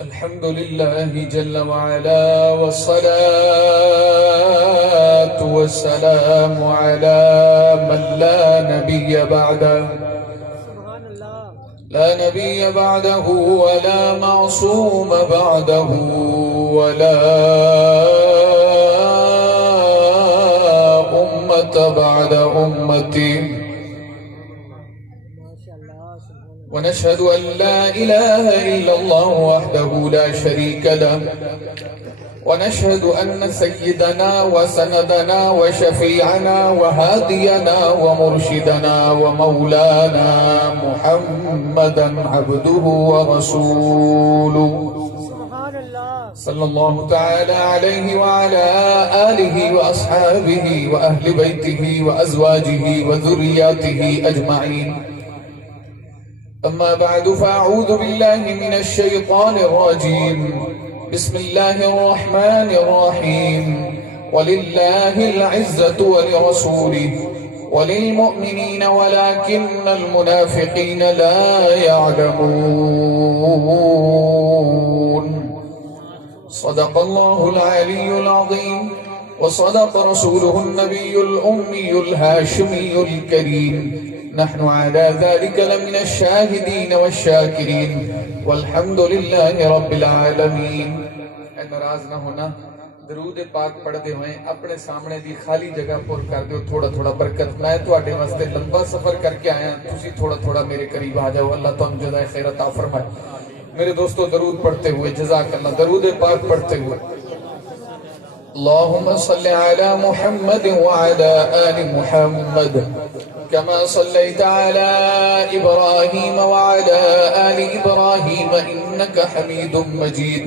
الحمد لله جل وعلا والصلاة والسلام على من لا نبي بعده لا نبي بعده ولا معصوم بعده ولا أمة بعد أمته ونشهد أن لا إله إلا الله وحده لا شريك له ونشهد أن سيدنا وسندنا وشفيعنا وهادينا ومرشدنا ومولانا محمدا عبده ورسوله صلى الله تعالى عليه وعلى آله وأصحابه وأهل بيته وأزواجه وذرياته أجمعين. أما بعد فأعوذ بالله من الشيطان الرجيم. بسم الله الرحمن الرحيم. ولله العزة ولرسوله وللمؤمنين ولكن المنافقين لا يعلمون. صدق الله العلي العظيم وصدق رسوله النبي الأمي الهاشمي الكريم. نحن على ذلك لمن الشاهدين والشاكرين والحمد لله رب العالمین. ناراض نہ ہونا، درود پاک پڑھتے ہوئے اپنے سامنے دی خالی جگہ پر کر دو تھوڑا تھوڑا برکت. میں تواڈے واسطے لمبا سفر کر کے آیا، تسی تھوڑا تھوڑا میرے قریب آ جاؤ. اللہ تمہیں جزائے خیر عطا فرمائے. میرے دوستو درود پڑھتے ہوئے جزاک اللہ. درود پاک پڑھتے ہوئے اللہم صلی علی محمد وعلی آل محمد كما صليت على إبراهيم وعلى آل إبراهيم إنك حميد مجيد.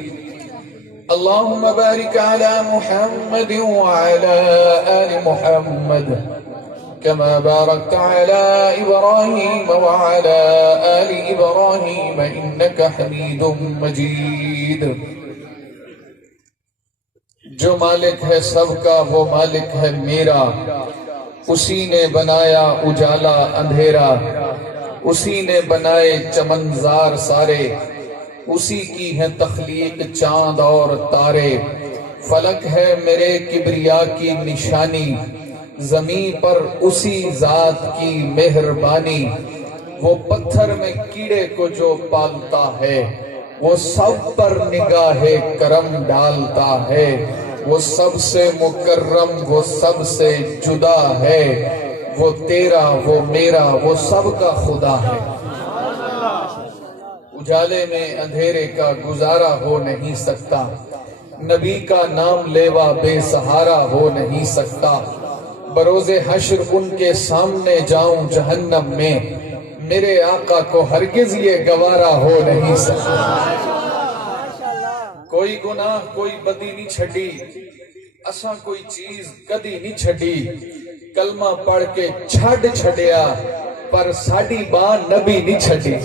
اللهم بارك على محمد وعلى آل محمد كما باركت على إبراهيم وعلى آل إبراهيم إنك حميد مجيد. جو مالک ہے سب کا وہ مالک ہے میرا، اسی نے بنایا اجالا اندھیرا، اسی نے بنائے چمنزار سارے، اسی کی ہے تخلیق چاند اور تارے. فلک ہے میرے کبریا کی نشانی، زمین پر اسی ذات کی مہربانی. وہ پتھر میں کیڑے کو جو پالتا ہے، وہ سب پر نگاہ کرم ڈالتا ہے. وہ سب سے مکرم، وہ سب سے جدا ہے. وہ تیرا، وہ میرا، وہ سب کا خدا ہے. اجالے میں اندھیرے کا گزارا ہو نہیں سکتا، نبی کا نام لیوا بے سہارا ہو نہیں سکتا. بروز حشر ان کے سامنے جاؤں جہنم میں، میرے آقا کو ہرگز یہ گوارا ہو نہیں سکتا. کوئی گناہ کوئی بدی نہیں چھڑی، اساں کوئی چیز کدی نہیں چھڑی. کلمہ پڑھ کے چھڑ چھڑیا پر ساڑی باں نبی نہیں چھڑی.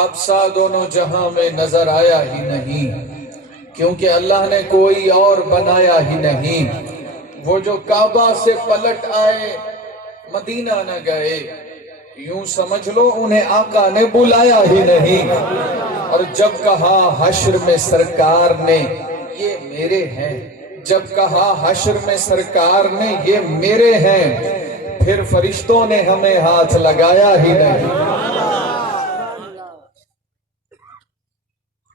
آپ سا دونوں جہاں میں نظر آیا ہی نہیں، کیونکہ اللہ نے کوئی اور بنایا ہی نہیں. وہ جو کعبہ سے پلٹ آئے مدینہ نہ گئے، یوں سمجھ لو انہیں آقا نے بلایا ہی نہیں. اور جب کہا حشر میں سرکار نے یہ میرے ہیں، جب کہا حشر میں سرکار نے یہ میرے ہیں، پھر فرشتوں نے ہمیں ہاتھ لگایا ہی نہیں.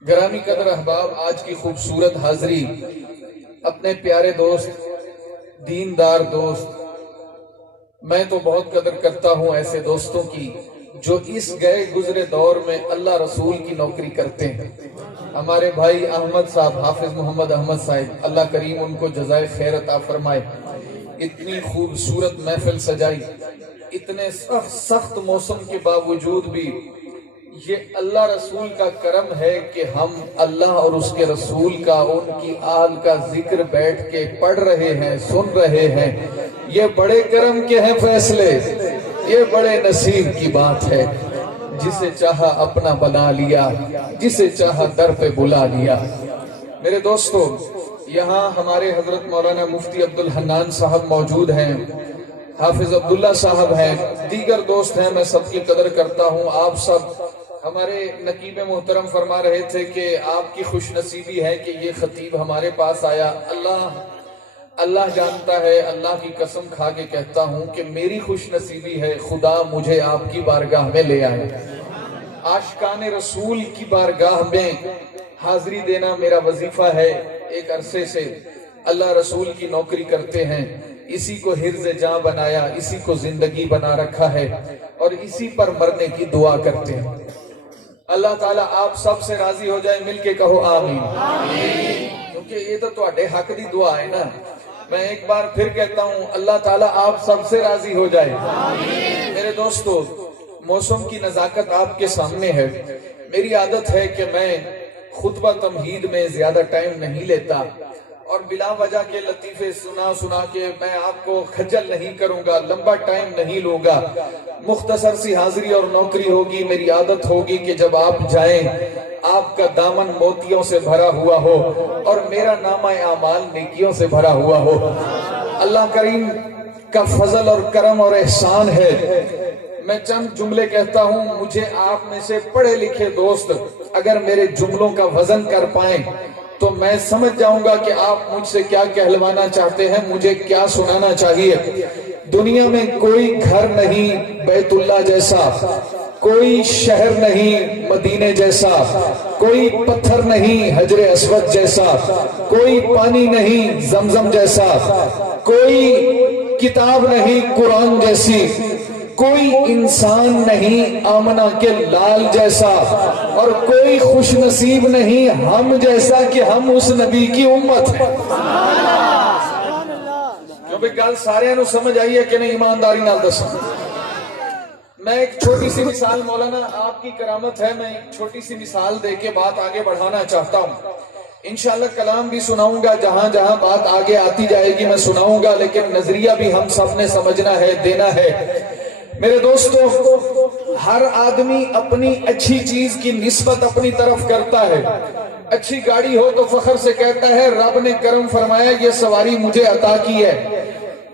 گرامی قدر احباب، آج کی خوبصورت حاضری اپنے پیارے دوست، دیندار دوست، میں تو بہت قدر کرتا ہوں ایسے دوستوں کی جو اس گئے گزرے دور میں اللہ رسول کی نوکری کرتے ہیں. ہمارے بھائی احمد صاحب، حافظ محمد احمد صاحب، اللہ کریم ان کو جزائے خیر عطا فرمائے. اتنی خوبصورت محفل سجائی، اتنے سخت موسم کے باوجود بھی یہ اللہ رسول کا کرم ہے کہ ہم اللہ اور اس کے رسول کا، ان کی آل کا ذکر بیٹھ کے پڑھ رہے ہیں، سن رہے ہیں. یہ بڑے کرم کے ہیں فیصلے، یہ بڑے نصیب کی بات ہے. جسے چاہا اپنا بنا لیا، جسے چاہا در پہ بلا لیا. میرے دوستو، یہاں ہمارے حضرت مولانا مفتی عبدالحنان صاحب موجود ہیں. حافظ عبداللہ صاحب ہیں، دیگر دوست ہیں، میں سب کی قدر کرتا ہوں. آپ سب ہمارے نقیب محترم فرما رہے تھے کہ آپ کی خوش نصیبی ہے کہ یہ خطیب ہمارے پاس آیا. اللہ جانتا ہے، اللہ کی قسم کھا کے کہتا ہوں کہ میری خوش نصیبی ہے خدا مجھے آپ کی بارگاہ میں لے آئے. عاشقان رسول کی بارگاہ میں حاضری دینا میرا وظیفہ ہے. ایک عرصے سے اللہ رسول کی نوکری کرتے ہیں، اسی کو حرز جاں بنایا، اسی کو زندگی بنا رکھا ہے اور اسی پر مرنے کی دعا کرتے ہیں. اللہ تعالیٰ آپ سب سے راضی ہو جائے، مل کے کہو آمین. کیونکہ یہ تو تواڈے حق دی دعا ہے نا. میں ایک بار پھر کہتا ہوں اللہ تعالیٰ آپ سب سے راضی ہو جائے. میرے دوستو، موسم کی نزاکت آپ کے سامنے ہے. میری عادت ہے کہ میں خطبہ تمہید میں زیادہ ٹائم نہیں لیتا اور بلا وجہ کے لطیفے سنا کے میں آپ کو خجل نہیں کروں گا، لمبا ٹائم نہیں لوں گا. مختصر سی حاضری اور نوکری ہوگی. میری عادت ہوگی کہ جب آپ جائیں آپ کا دامن موتیوں سے بھرا ہوا ہو اور میرا نامہ اعمال نیکیوں سے بھرا ہوا ہو. اللہ کریم کا فضل اور کرم اور احسان ہے. میں چند جملے کہتا ہوں، مجھے آپ میں سے پڑھے لکھے دوست اگر میرے جملوں کا وزن کر پائیں تو میں سمجھ جاؤں گا کہ آپ مجھ سے کیا کہلوانا چاہتے ہیں، مجھے کیا سنانا چاہیے. دنیا میں کوئی گھر نہیں بیت اللہ جیسا، کوئی شہر نہیں مدینے جیسا، کوئی پتھر نہیں حجر اسود جیسا، کوئی پانی نہیں زمزم جیسا، کوئی کتاب نہیں قرآن جیسی، کوئی انسان نہیں آمنہ کے لال جیسا، اور کوئی خوش نصیب نہیں ہم جیسا کہ ہم اس نبی کی امت ہیں. کیونکہ گل سارے نو سمجھ آئی ہے کہ نہیں؟ ایمانداری نال دسو. میں ایک چھوٹی سی مثال، مولانا آپ کی کرامت ہے، میں ایک چھوٹی سی مثال دے کے بات آگے بڑھانا چاہتا ہوں. انشاءاللہ کلام بھی سناؤں گا، جہاں جہاں بات آگے آتی جائے گی میں سناؤں گا، لیکن نظریہ بھی ہم سب نے سمجھنا ہے، دینا ہے. میرے دوستو، ہر آدمی اپنی اچھی چیز کی نسبت اپنی طرف کرتا ہے. اچھی گاڑی ہو تو فخر سے کہتا ہے رب نے کرم فرمایا یہ سواری مجھے عطا کی ہے.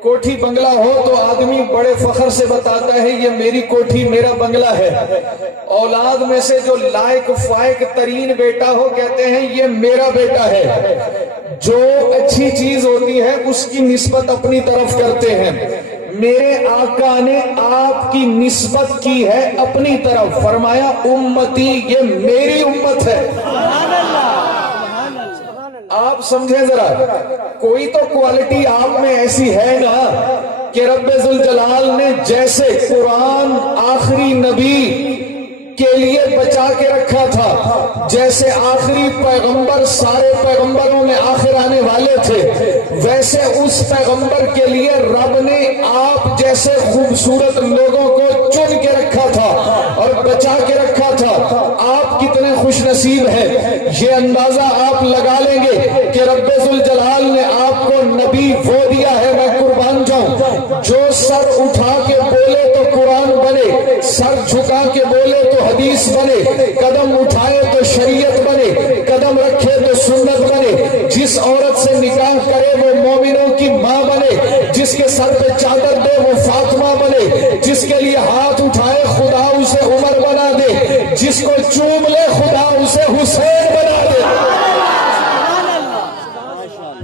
کوٹھی بنگلہ ہو تو آدمی بڑے فخر سے بتاتا ہے یہ میری کوٹھی میرا بنگلہ ہے. اولاد میں سے جو لائق فائق ترین بیٹا ہو کہتے ہیں یہ میرا بیٹا ہے. جو اچھی چیز ہوتی ہے اس کی نسبت اپنی طرف کرتے ہیں. میرے آقا نے آپ کی نسبت کی ہے اپنی طرف، فرمایا امتی یہ میری امت ہے. آپ سمجھیں ذرا، کوئی تو کوالٹی آپ میں ایسی ہے نا کہ رب ذوالجلال نے جیسے قرآن آخری نبی کے لیے بچا کے رکھا تھا، جیسے آخری پیغمبر سارے پیغمبروں میں آخر آنے والے تھے، ویسے اس پیغمبر کے لیے رب نے آپ جیسے خوبصورت لوگوں کو چن کے رکھا تھا اور بچا کے رکھا تھا. آپ کتنے خوش نصیب ہیں، یہ اندازہ آپ لگا لیں گے کہ رب ذوالجلال نے آپ کو نبی وہ دیا ہے. میں قربان جاؤں، جو سر اٹھا کے بولے تو قرآن بنے، سر جھکا کے بولے تو حدیث بنے، قدم اٹھائے تو شریعت بنے، قدم رکھے تو سنت بنے. جس عورت سے نکاح کرے وہ مومنوں کی ماں بنے، جس کے سر پہ چادر دے وہ فاطمہ بنے، جس کے لیے ہاتھ اٹھائے خدا اسے عمر بنا دے، جس کو چوم لے خدا اسے حسین بنا دے.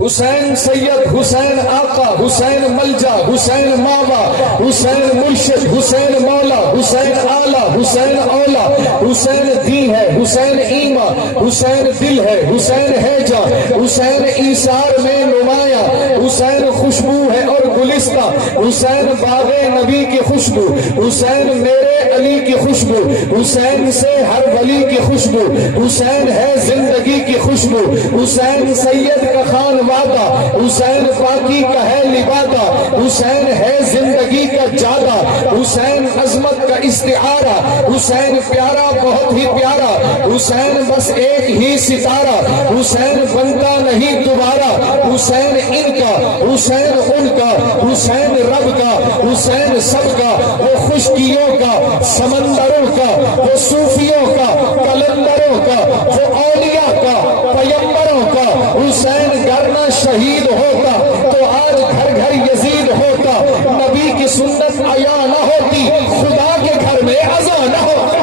حسین سید، حسین آقا، حسین ملجا، حسین ماوا، حسین مرشد، حسین مولا، حسین آلہ، حسین اولا، حسین دین ہے، حسین ایما، حسین دل ہے، حسین ہے جا، حسین ایثار میں نمایاں، حسین خوشبو ہے اور گلستہ، حسین باغ نبی کی خوشبو، حسین میرے علی کی خوشبو، حسین سے ہر ولی کی خوشبو، حسین ہے زندگی کی خوشبو، حسین سید کا خان وعدہ، حسین پاکی کا ہے لبادہ، حسین ہے زندگی کا جادہ، حسین عظمت کا استعارہ، حسین پیارا بہت ہی پیارا، حسین بس ایک ہی ستارہ، حسین بنتا نہیں دوبارہ، حسین ان کا، حسین ان کا، حسین رب کا، حسین سب کا، وہ خشکیوں کا، سمندروں کا، وہ صوفیوں کا، کلندروں کا، وہ اولیاء کا، پیمبروں کا. حسین گرنا شہید ہوتا تو آج گھر گھر یزید ہوتا. نبی کی سنت عیا نہ ہوتی، خدا کے گھر میں اذان نہ ہوتی۔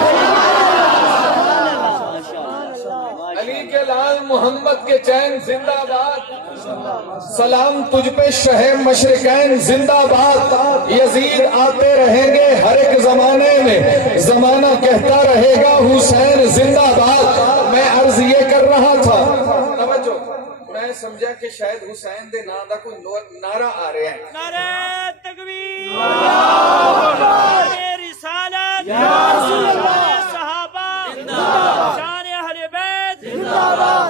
علی کے لال محمد کے چین زندہ باد، سلام تجھ پہ شہ مشرقین زندہ باد۔ یزید آتے رہیں گے ہر ایک زمانے میں، زمانہ کہتا رہے گا حسین زندہ باد۔ میں عرض یہ کر رہا تھا، توجہ، میں سمجھا کہ شاید حسین دے نام دا کوئی نعرہ آ رہے ہیں۔ نعرہ تکبیر، نعرہ رسالت، شان صحابہ، شان اہل بیت،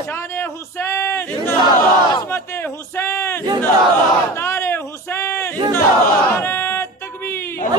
شان حسین، عظمت حسین، نعرہ حسین، نعرہ تکبیر۔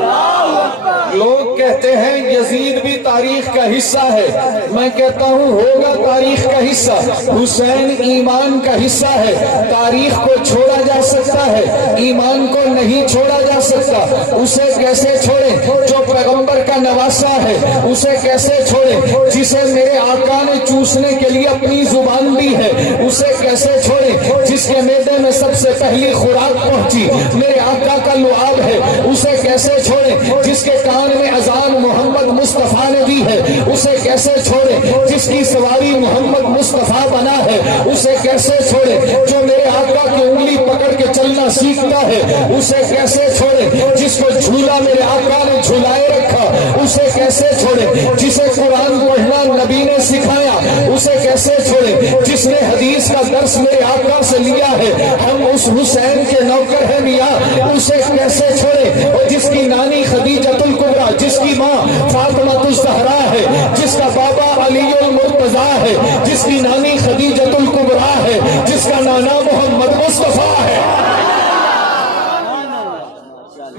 لوگ کہتے ہیں یزید بھی تاریخ کا حصہ ہے، میں کہتا ہوں ہوگا تاریخ کا حصہ، حسین ایمان کا حصہ ہے۔ تاریخ کو چھوڑا جا سکتا ہے، ایمان کو نہیں چھوڑا جا سکتا۔ اسے کیسے چھوڑیں جو پیغمبر کا نواسا ہے، اسے کیسے چھوڑیں جسے میرے آقا نے چوسنے کے لیے اپنی زبان دی ہے، اسے کیسے چھوڑیں جس کے معدے میں سب سے پہلی خوراک پہنچی میرے آقا کا لعاب ہے، اسے کیسے چھوڑیں جس کے کان میں اذان محمد مصطفیٰ نے دی ہے، اسے کیسے چھوڑیں جس کی سواری محمد مصطفیٰ بنا ہے، اسے کیسے چھوڑیں جو میرے آقا کی انگلی پکڑ کے چلنا سیکھتا ہے، اسے کیسے چھوڑیں جس کو جھولا میرے آقا نے جھولائے رکھا، اسے کیسے چھوڑیں جسے قرآن پڑھنا نبی نے سکھایا، اسے کیسے چھوڑیں جس نے حدیث کا درس میرے آقا سے لیا ہے، ہم اس حسین کے نوکر ہیں میاں، اسے کیسے چھوڑیں اور جس کی نانی خدیجۃ الکبریٰ، جس کی ماں فاطمہ الزہرا ہے، جس کا بابا علی المرتضیٰ ہے، جس کی نانی خدیجۃ الکبریٰ ہے، جس کا نانا محمد مصطفیٰ ہے۔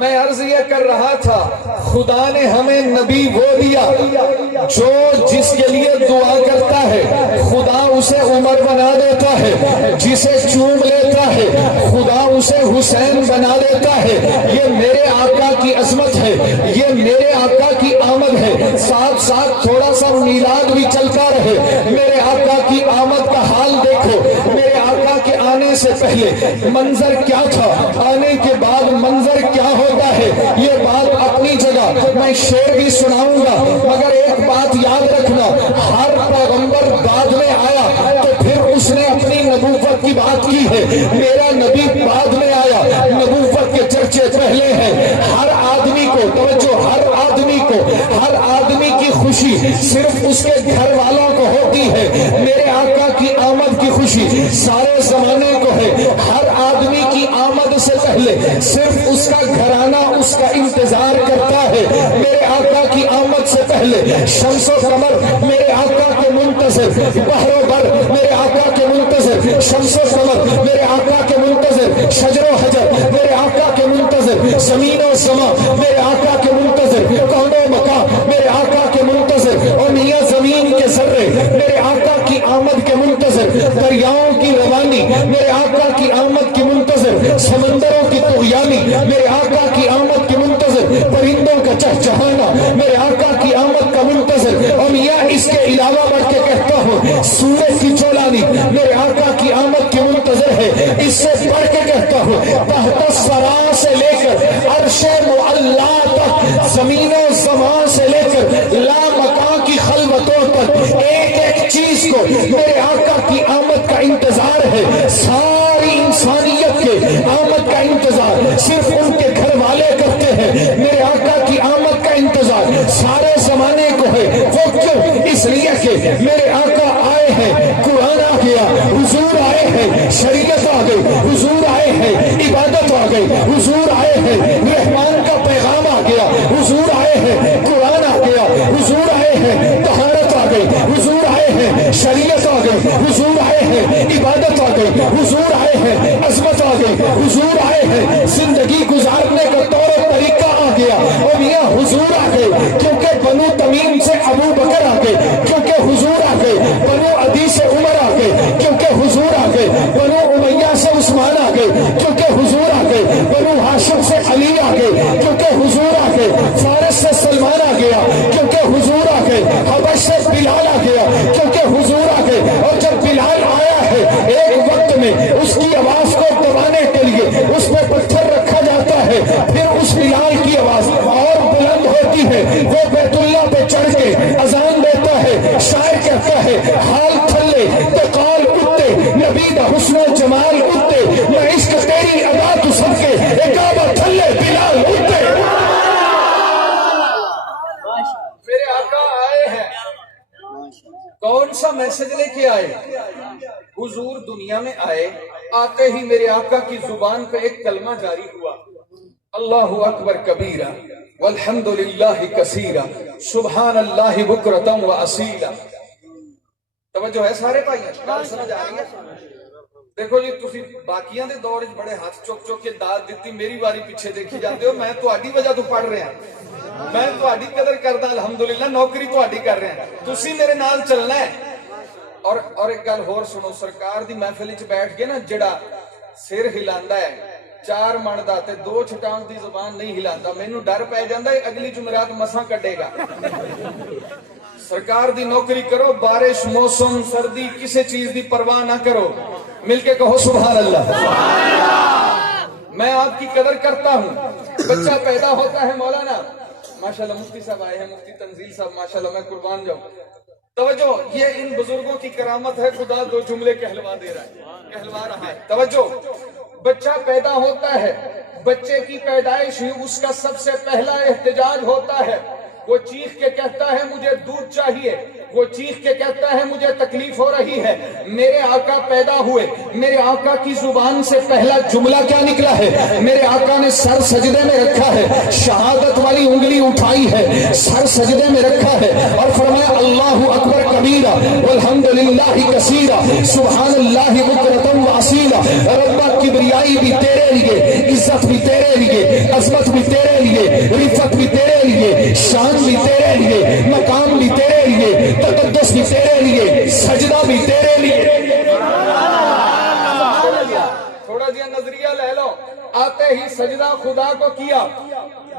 میں عرض یہ کر رہا تھا خدا نے ہمیں نبی وہ دیا جو جس کے لیے دعا کرتا ہے خدا اسے عمر بنا دیتا ہے، جسے چوم لیتا ہے خدا اسے حسین بنا دیتا ہے۔ یہ میرے آقا کی عظمت ہے، یہ میرے آقا کی آمد ہے۔ ساتھ ساتھ تھوڑا سا میلاد بھی چلتا رہے، میرے آقا کی آمد کا حال دیکھو، میرے آقا کے آنے سے پہلے منظر کیا تھا، آنے کے بعد منظر کیا ہوتا ہے، یہ بات اپنی جگہ، میں شعر بھی سناؤں گا، مگر ایک بات یاد رکھنا، ہر پیغمبر بعد میں آیا تو پھر اس نے اپنی نبوت کی بات کی ہے، میرا نبی بعد میں آیا، نبوت کے چرچے پہلے ہیں۔ ہر آدمی کو توجہ، ہر آدمی کو، ہر آدمی کی خوشی صرف اس کے گھر والوں کو ہوتی ہے، میرے آقا کی آمد کی خوشی سارے زمانے کو ہے۔ ہر آدمی کی آمد سے پہلے صرف اس کا گھرانہ اس کا انتظار کرتا ہے، میرے آقا کی آمد سے پہلے شمس و قمر میرے آقا کے منتظر، بحر و بر میرے آقا کے منتظر، شمس و قمر میرے آقا کے منتظر، شجر و حجر میرے آقا کے منتظر، زمین و سما میرے آقا کے منتظر، کون و مکان میرے آقا کے منتظر، اور میاں زمین کے ذرے میرے آقا کی آمد کے منتظر، دریاؤں کی روانی میرے آقا کی آمد کی منتظر، سمندروں کی طغیانی میرے آقا کی آمد کی منتظر، پرندوں کا چہچہانا میرے آقا کی آمد کا منتظر، اور میاں اس کے علاوہ بڑھ کے کہتا ہوں سورج کی چولانی میرے آقا کی آمد کی منتظر ہے، اس سے بڑھ کے کہتا ہوں تحت الثری سے لے کر عرش معلی تک، زمین و زمان سے لے کر لا مکان کی خلوتوں تک، ایک ایک چیز کو میرے آقا کی آمد کا انتظار ہے، ساری انسانیت کے آمد کا انتظار صرف ان کے گھر والے کرتے ہیں، میرے آقا کی آمد کا انتظار سارے زمانے کو ہے۔ وہ کیوں؟ اس لیے کہ میرے آقا آئے ہیں، قرآن آ گیا، حضور آئے ہیں، شریعت آ گئی، حضور آئے ہیں، عبادت آ گئی، حضور آئے ہیں، رحمان کا پیغام آ گیا، حضور آئے ہیں، قرآن آ گیا، حضور آئے ہیں، طہارت آ گئی، حضور آئے ہیں، شریعت آ گئی، حضور آئے ہیں، عبادت آ گئی، حضور آئے ہیں، عظمت آ گئی، حضور آئے ہیں، زندگی گزارنے کا طور و طریقہ آ گیا، اور میاں حضور آ گئے کیونکہ بنو تمیم سے ابو بکر آ گئے، کیونکہ حضور آ گئے، بنو عدی سے عمر آ گئے کیونکہ حضور آ گئے، بنو امیہ سے عثمان آ گئے کیونکہ حضور آ گئے، بنو ہاشم سے علی آ گئے کیونکہ حضور آ گئے، فارس سے سلمان آ گیا کیونکہ حضور آ گئے، حبش سے بلال آ گیا کیونکہ حضور آ گئے، اور جب بلال آیا ہے ایک وقت میں اس کی آواز کو دبانے کے لیے اس پہ پتھر رکھا جاتا ہے، پھر اس بلال آواز اور بلند ہوتی ہے، وہ بیت اللہ پہ چڑھ کے اذان دیتا ہے، شاعر کہتا ہے حال تھلے تے قال اٹھتے، نبی دا حسن و جمال اٹھتے، میں عشق تیری ادا تو سب کے اقامہ تھلے بلال اٹھتے۔ میرے آقا آئے ہیں، کون سا میسج لے کے آئے؟ حضور دنیا میں آئے، آتے ہی میرے آقا کی زبان پہ ایک کلمہ جاری ہوا، اللہ اکبر کبیرہ والحمد للہ کثیرہ سبحان اللہ بکرۃ و اصیلا۔ توجہ ہے سارے بھائی؟ بات سمجھ آ رہی ہے؟ دیکھو جی تسی باقیاں دے دور وچ بڑے ہاتھ چک چک کے داد دیتی، میری واری پیچھے دیکھی جاتے ہو، میں تہاڈی وجہ تو پڑھ رہا ہوں، میں تہاڈی قدر کردا الحمدللہ، نوکری تہاڈی کر رہا ہوں، تسی میرے نال چلنا ہے۔ اور ایک گل ہور سنو، سرکار دی محفل وچ بیٹھ کے نا جڑا سر ہلاندا ہے 4 من دا تے 2 چھٹان دی زبان نہیں ہلاندا، مینوں ڈر پے جاندا ہے اگلی جمعرات مساں کڈے گا۔ سرکار دی نوکری کرو، بارش موسم سردی کسی چیز دی پرواہ نہ کرو، مل کے کہو سبحان اللہ۔ میں آپ کی قدر کرتا ہوں، بچہ پیدا ہوتا ہے مولانا، ماشاءاللہ مفتی صاحب آئے ہیں، مفتی تنزیل صاحب ماشاءاللہ، میں قربان جاؤں۔ توجہ، یہ ان بزرگوں کی کرامت ہے، خدا 2 جملے کہلوا دے رہا ہے، کہلوا رہا ہے۔ توجہ، بچہ پیدا ہوتا ہے، بچے کی پیدائش ہی اس کا سب سے پہلا احتجاج ہوتا ہے، وہ چیخ کے کہتا ہے مجھے دودھ چاہیے، وہ چیخ کے کہتا ہے مجھے تکلیف ہو رہی ہے۔ میرے آقا پیدا ہوئے، میرے آقا کی زبان سے پہلا جملہ کیا نکلا ہے؟ میرے آقا نے سر سجدے میں رکھا ہے، شہادت والی انگلی اٹھائی ہے، سر سجدے میں رکھا ہے اور فرمایا اللہ اکبر کبیرہ والحمدللہ کثیرہ سبحان اللہ بکرۃ و اصیلا۔ ربا کبریائی بھی تیرے لیے، عزت بھی تیرے لیے، عظمت بھی تیرے لیے، رفت بھی تیرے لیے، شان بھی تیرے لیے، مقام بھی تیرے لیے، تقدس بھی تیرے لیے، سجدہ بھی تیرے لیے۔ تھوڑا جہا نظریہ لے لو، آتے ہی سجدہ خدا کو کیا،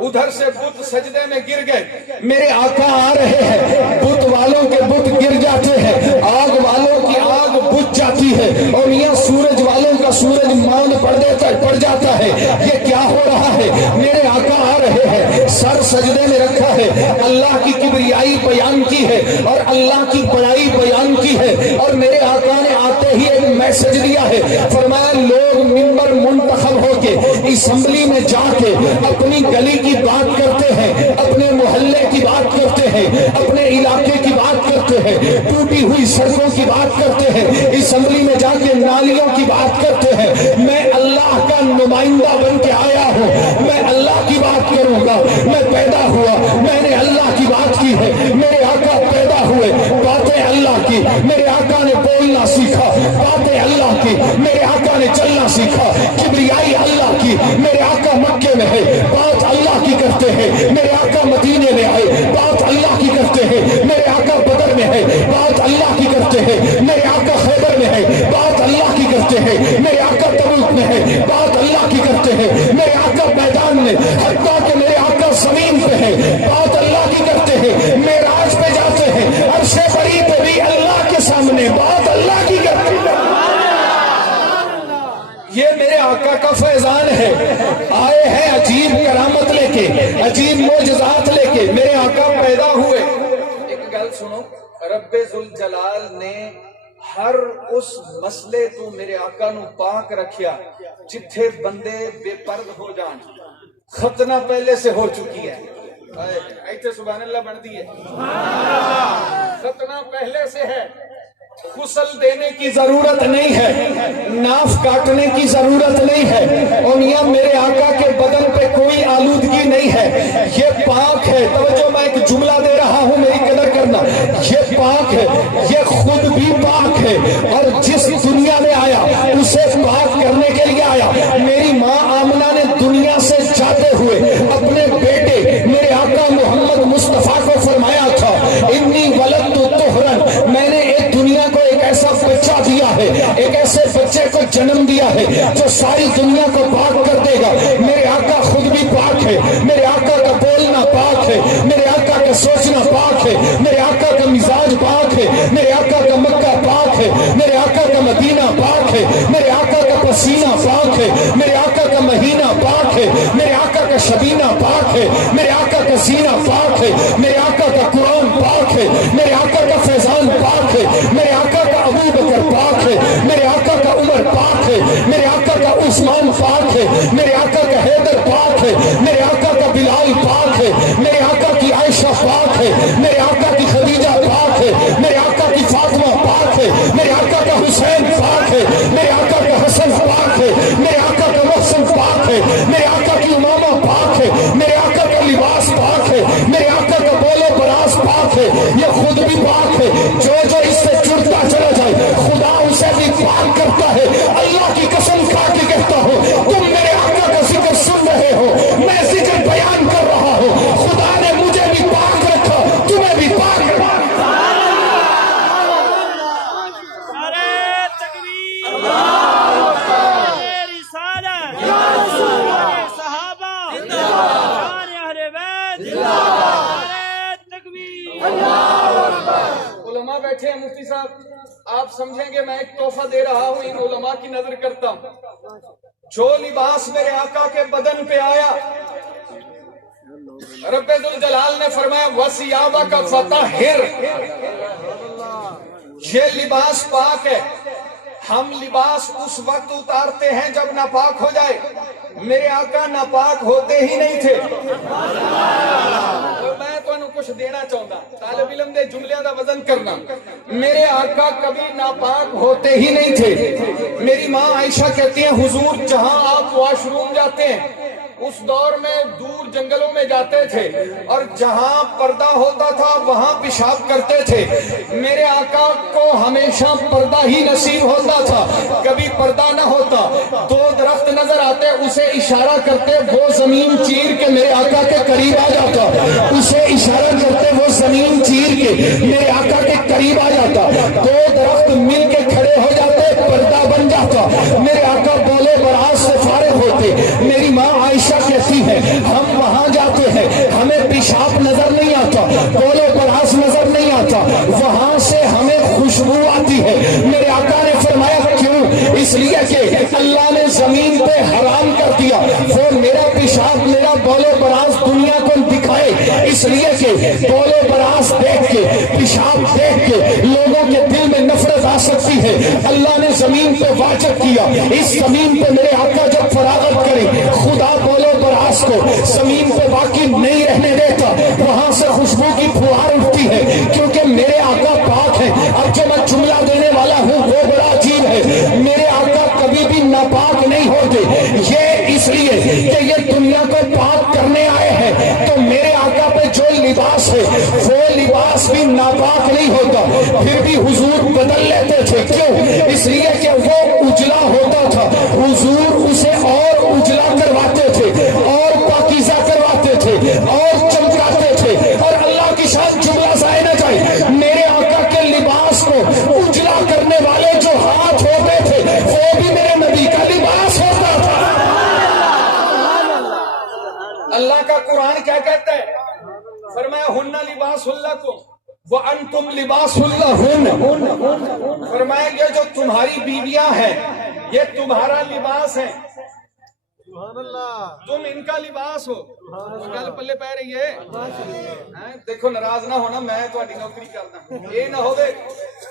ادھر سے بت سجدے میں گر گئے، میرے آقا آ رہے ہیں، بت والوں کے بت گر جاتے ہیں، آگ والوں کی آگ بجھ جاتی ہے، اور میاں سورج والوں کا سورج ماند پڑ جاتا ہے۔ یہ کیا ہو رہا ہے؟ میرے آقا آ رہے ہیں، سر سجدے میں رکھا ہے، اللہ کی کبریائی بیان کی ہے اور اللہ کی بڑائی بیان کی ہے، اور میرے آقا نے آتے ہی ایک میسج دیا ہے، فرمایا لوگ منبر منتخب ہو کے اسمبلی میں جا کے اپنی گلی کی بات کرتے ہیں، اپنے محلے کی بات کرتے ہیں، اپنے علاقے کی بات کرتے ہیں، ٹوٹی ہوئی سڑکوں کی بات کرتے ہیں، اسمبلی میں جا کے نالیوں کی بات کرتے ہیں۔ میں اللہ کا نمائندہ بن کے آیا ہوں، میں اللہ کی بات کروں گا، میں پیدا ہوا، میں نے اللہ کی بات کی ہے، میرے آقا پیدا ہوئے، باتیں اللہ کی، میرے آقا نے بولنا سیکھا، باتیں اللہ کی، میرے آقا نے چلنا سیکھا، کبریائی اللہ کی، میرے آقا مکے میں ہے، بات اللہ کی کرتے ہیں، میرے آقا مدینے میں آئے، بات اللہ کی کرتے ہیں، میرے آقا بدر میں ہے، بات اللہ کی کرتے ہیں، میرے آقا خیبر میں ہے، بات اللہ کی کرتے ہیں، میرے آقا تبوک میں ہے، بات اللہ کی کرتے ہیں، میرے آقا میدان میں، حتیٰ کہ میرے آقا زمین پہ ہے، بات اللہ کی کرتے ہیں، معراج پہ جاتے ہیں، عرش بری پہ بھی اللہ کے سامنے بات اللہ کی کرتے ہیں۔ یہ میرے آقا کا فیضان ہے، آئے ہیں عجیب کرامت لے کے، عجیب معجزات لے کے، میرے آقا پیدا ہوئے۔ ایک گل سنو، رب ذوالجلال نے ہر اس مسئلے تو میرے آقا نو پاک رکھیا جتھے بندے بے پرد ہو جان، ختنہ پہلے سے ہو چکی ہے، ایتھے سبحان اللہ بڑھتی ہے، ختنہ پہلے سے ہے، غسل دینے کی ضرورت نہیں ہے، ناف کاٹنے کی ضرورت نہیں ہے، اور میاں میرے آقا کے بدن پہ کوئی آلودگی نہیں ہے، یہ پاک ہے۔ توجہ، میں ایک جملہ دے رہا ہوں، میری قدر کرنا، یہ پاک ہے، یہ خود بھی پاک ہے، اور جس دنیا میں آیا اسے پاک کرنے کے لیے آیا۔ میری ماں آمنہ نے دنیا سے جاتے ہوئے اپنے بیٹے میرے آقا محمد مصطفیٰ کو فرمایا تھا، انی ولدت طہرا، میں نے ایک دنیا کو ایک ایسا بچہ دیا ہے، ایک ایسے بچے کو جنم دیا ہے جو ساری دنیا کو پاک کر دے گا۔ میرے آقا خود بھی پاک ہے، میرے آقا کا بولنا پاک ہے، میرے آقا کا سوچنا پاک ہے، میرے آقا کا مزاج پاک ہے، میرے آقا کا مکہ پاک ہے، میرے آقا کا مدینہ پاک ہے، میرے آقا کا پسینہ پاک ہے، میرے آقا کا مہینہ پاک ہے، میرے آقا کا شبینہ پاک پاک ہے، میرے آقا کا سینہ پاک ہے، میرے آقا کا قرآن پاک ہے، میرے آقا کا فیضان پاک ہے، میرے آقا کا ابو بکر پاک ہے، میرے آقا کا عمر پاک ہے، میرے آقا کا عثمان پاک ہے، میرے آقا کا حیدر پاک ہے، میرے آقا کا بلال پاک ہے، میرے آقا کی عائشہ پاک ہے، میرے آقا کی خدیجہ پاک ہے، میرے آقا کی فاطمہ پاک ہے، میرے آقا کا حسین پاک ہے، میرے آقا کا حسن پاک ہے، میرے آقا کا محسن پاک ہے، میرے آقا کی امامہ پاک ہے، میرے آقا کا لباس پاک ہے، میرے آقا کا بول و براز پاک ہے، یہ خود بھی پاک ہے، جو جو اس سے جڑتا چلا جائے خدا اسے بھی پاک کرتا ہے۔ اللہ کی قسم کھا کے کہتا ہوں، تم میرے آقا کا ذکر سن رہے ہو، میں ذکر بیان کر رہا ہوں، خدا نے مجھے بھی پاک رکھا، تمہیں بھی پاک رکھا۔ نعرہ تکبیر، نعرہ رسالت، نعرہ صحابہ، شان اہل بیت، نعرہ تکبیر۔ علماء بیٹھے ہیں، مفتی صاحب آپ سمجھیں گے میں ایک تحفہ دے رہا ہوں، ان علماء کی نظر کرتا ہوں۔ جو لباس میرے آقا کے بدن پہ آیا، رب ذوالجلال نے فرمایا وَثِيَابَكَ فَطَهِّرْ، یہ لباس پاک ہے۔ ہم لباس اس وقت اتارتے ہیں جب ناپاک ہو جائے، میرے آقا ناپاک ہوتے ہی نہیں تھے۔ میں تو کچھ دینا چاہتا، طالب علم دے جملیاں دا وزن کرنا، میرے آقا کبھی ناپاک ہوتے ہی نہیں تھے۔ میری ماں عائشہ کہتی ہیں حضور جہاں آپ واش روم جاتے ہیں، اس دور میں دور جنگلوں میں جاتے تھے اور جہاں پردہ ہوتا تھا وہاں پیشاب کرتے تھے، میرے آقا کو ہمیشہ پردہ ہی نصیب ہوتا تھا، کبھی پردہ نہ ہوتا۔ دو درخت نظر آتے، اسے اشارہ کرتے، وہ زمین چیر کے میرے آقا کے قریب آ جاتا، اسے اشارہ کرتے، وہ زمین چیر کے میرے آقا کے قریب آ جاتا۔ دو درخت مل کے کھڑے ہو جاتے، پردہ بن جاتا، میرے آقا بولے براز سے فارغ ہوتے۔ میری ماں عائشہ کہتی ہے ہم وہاں جاتے ہیں، ہمیں پیشاب نظر نہیں آتا، بولے براز نظر نہیں آتا، وہاں سے ہمیں خوشبو آتی ہے۔ میرے آقا نے فرمایا کیوں؟ اس لیے کہ اللہ نے زمین پہ حرام کر دیا وہ میرا پیشاب میرا بول و براز دنیا کو دکھائے، اس لیے کہ بول و براز دیکھ کے پیشاب دیکھ کے لوگوں کے دل میں نفرت آ سکتی ہے۔ اللہ نے زمین پہ واجب کیا، اس زمین پہ میرے آقا جب فراغت کرے، خدا بول و براز کو زمین پہ باقی نہیں رہنے دیتا، وہاں سے خوشبو کی پھوار اٹھتی ہے، کیونکہ میرے آقا پاک ہے۔ اب جو میں جملہ دینے والا ہوں وہ بڑا عجیب ہے، میرے آقا کبھی بھی ناپاک نہیں ہوتے، یہ اس لیے کہ یہ دنیا کو پاک کرنے آئے ہیں، تو میرے آقا پہ جو لباس ہے وہ لباس بھی ناپاک نہیں ہوتا، پھر بھی حضور بدل لیتے تھے۔ کیوں؟ اس لیے کہ وہ اجلا ہوتا تھا، حضور اسے اور اجلا کرواتے تھے اور پاکیزہ کرواتے تھے اور چمکاتے تھے۔ اور اللہ کی شان جملہ ضائع نہ جائے، میرے آقا کے لباس کو اجلا کرنے والے جو ہاتھ ہوتے تھے وہ بھی میرے نبی کا لباس ہوتا تھا۔ اللہ کا قرآن کیا کہتا ہے؟ فرمایا ہن لباس لکم وانتم لباس لہن، فرمایا یہ جو تمہاری بیویاں ہیں یہ تمہارا لباس ہے، تم ان کا لباس ہو۔ گل پلے پہ رہی ہے؟ دیکھو ناراض نہ ہونا، میں تہاڈی نوکری کردا، یہ نہ ہوے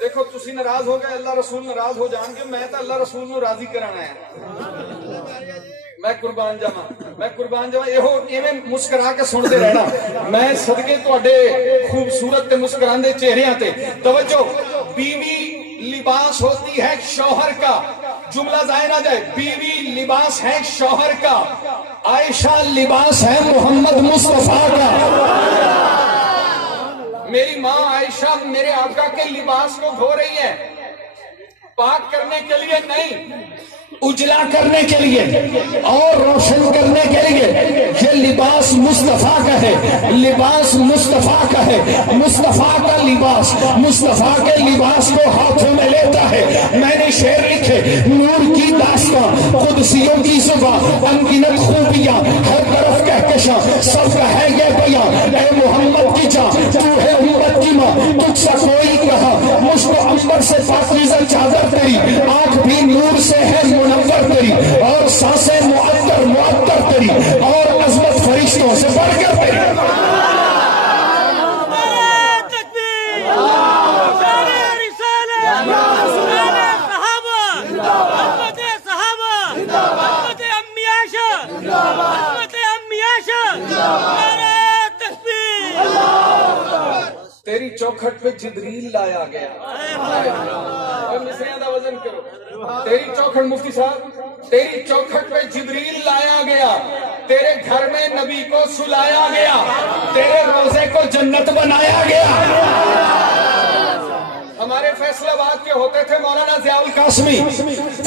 دیکھو تسی ناراض ہو گئے اللہ رسول ناراض ہو جان گے، میں تو اللہ رسول نو راضی کرانا ہے۔ میں قربان جاواں ایویں مسکرا کے سنتے رہنا، میں صدقے تہاڈے خوبصورت تے مسکراندے چہریاں تے توجہ۔ بیوی لباس ہوتی ہے شوہر کا، جملہ ضائع نہ جائے، بیوی لباس ہے شوہر کا، عائشہ لباس ہے محمد مصطفیٰ کا۔ میری ماں عائشہ میرے آقا کے لباس کو دھو رہی ہے، پاک کرنے کے لیے نہیں، اجلا کرنے کے لیے اور روشن کرنے کے لیے۔ یہ لباس مصطفیٰ کا ہے، لباس مصطفیٰ کا ہے، مصطفیٰ کا لباس مصطفیٰ کے لباس کو ہاتھوں میں لیتا ہے۔ میں نے شعر لکھے، نور کی داستان قدسیوں کی زبان، انگنت خوبیاں ہر طرف کہکشاں، سب کا ہے یہ بیان، اے محمد کی جان تو ہے امت کی ماں، تجھ سا کوئی کہا مجھ کو عنبر سے پاکیزہ چادر تیری، آنکھ بھی نور سے ہے منور تیری، اور سانسیں معطر تیری، اور عظمت فرشتوں سے بڑھ کر تیری تکبیر شان رسالت شان صحابہ عظمت صحابہ عظمت امی عائشہ عظمت امی عائشہ نعرہ تکبیر تیری چوکھٹ پہ جبریل لایا گیا. اور مصریاں دا وزن کرو. تیری چوکھٹ مفتی صاحب تیری چوکھٹ پہ جبریل لایا گیا. تیرے گھر میں نبی کو سلایا گیا. تیرے روزے کو جنت بنایا گیا. ہمارے فیصل آباد کے ہوتے تھے مولانا ضیاء القاسمی